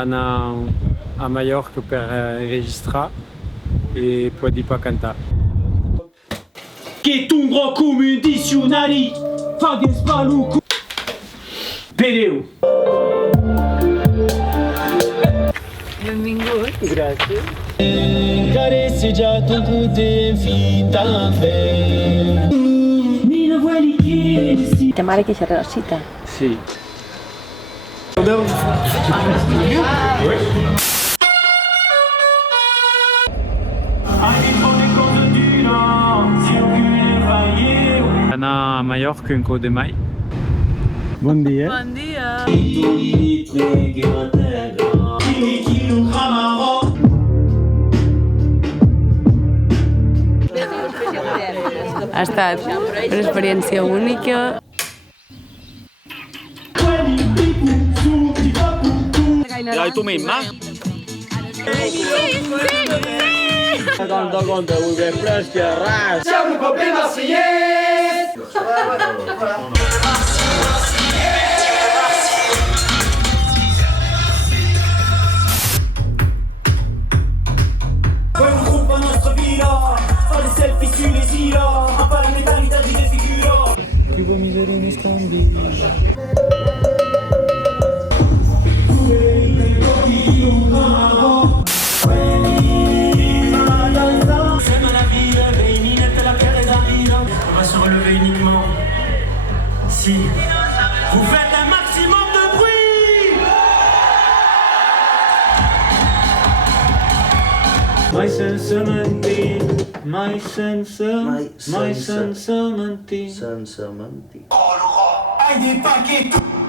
anar a Mallorca per registrar e poi di pas cantar. Che tu un gros come dizionari fa che spaluco Pereu. Benvingut. Gràcies. Caressejato con te finta fe. Mina vuoi chiedersi. Ta mare che c'era la cita. Sì. Anar a Mallorca un cop de mai. Bon dia. Bon dia. Ha estat una experiència única. Dai tu mimma? Conta, vull que fresqui a ras. Siamo un po' prima si Vuoi un gruppo a nostra vita, fare selfie sulle sira, a fare metallità di le figure. Chi vuoi mi vedere nei scambi? Uniquement si vous faites un maximum de bruit. My sense menti, my sense menti. Sense mentir. Hai dei pacchetti.